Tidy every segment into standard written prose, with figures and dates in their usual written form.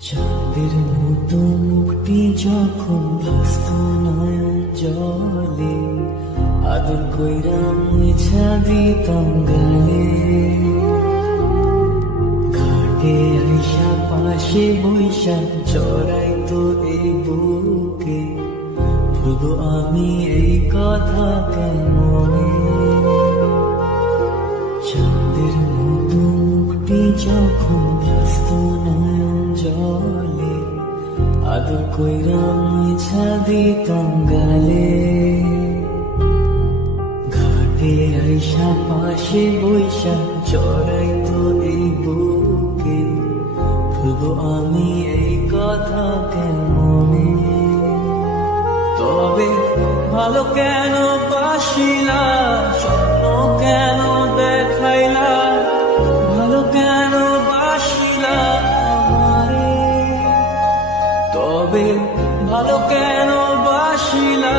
চাঁদের মতো মুখটি যখন ভাসত নয়ন জলে, আদর কইরা মুছা দিতাম গালে। ঘাটে আইসা পাশে বৈশা চড়াইতো এই বুকে, ভুলবো আমি এই কথা কেমনে? চাঁদের মতো মুখটি যখন ভাসত নয়ন জলে, আদর কইরা মুছা দিতাম গালে। ঘাটে আইসা পাশে বৈশা চড়াইতো এই বুকে, ভুলবো আমি এই কথা কেমনে? তবে ভালো কেন বাসিলা, স্বপ্ন কেন দেখাইলা, ভালো কেন বাসিলা আমারে? তবে ভালো কেন বাসিলা,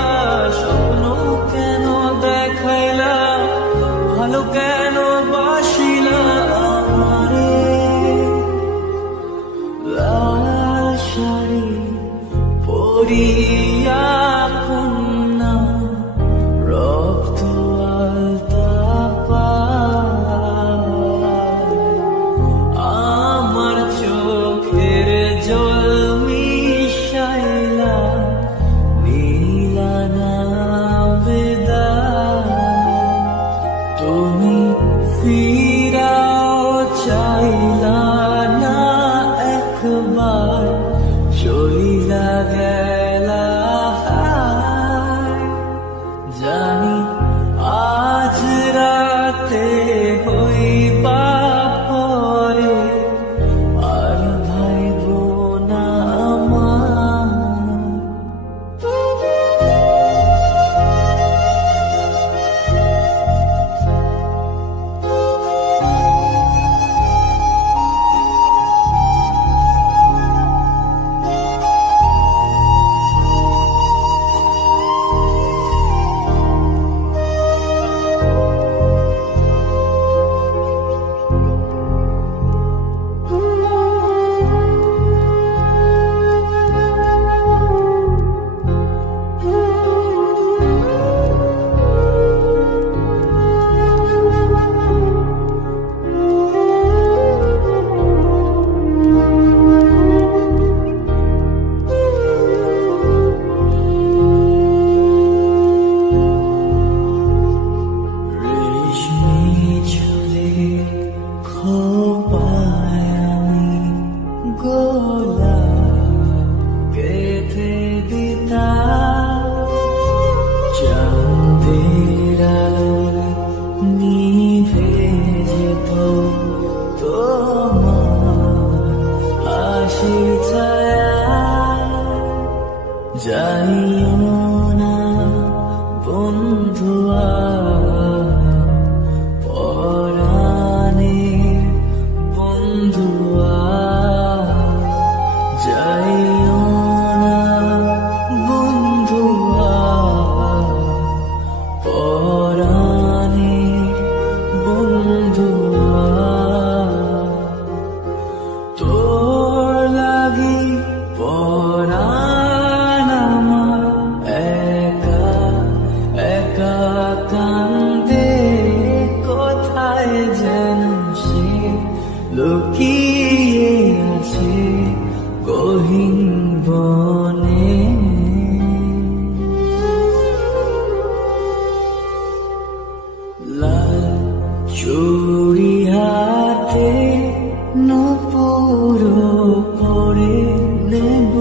স্বপ্ন কেন দেখাইলা, ভালো কেন বাসিলা আমারে? লাল শাড়ি পরিয়া কন্যা, রক্ত আলতা পায়, আমার চোখের জল মিশাইলা নীলা না বেদায়। তুমি ফিরাও চাইলা না একবার, চইলা গেলা হায়। জানি আজ রাতে হইবা পরে, আর ভাইব না আমার। যাইও না বন্ধুয়া, পরাণের বন্ধুয়া, যাইও না বন্ধুয়া, পরাণের বন্ধুয়া। তোর লাগি পরাণ আমার একা একা কান্দে, কোথায় যেন সে লুকিয়ে আছে গহীন বনে। লাল চুড়ি হাতে নূপুর পরে, নেব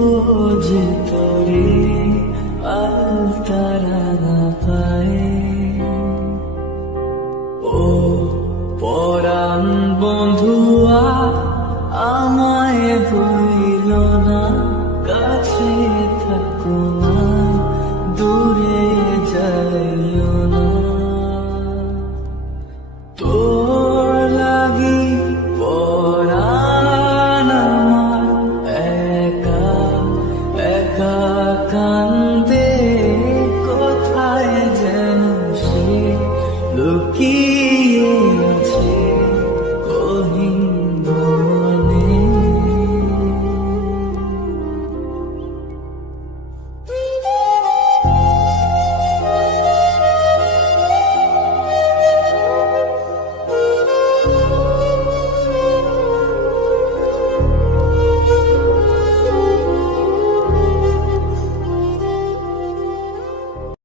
যে তোরে আলতারা না পায়ে। ও পরাণ বন্ধুয়া, আমায় বইল না, কাছে থাকো না।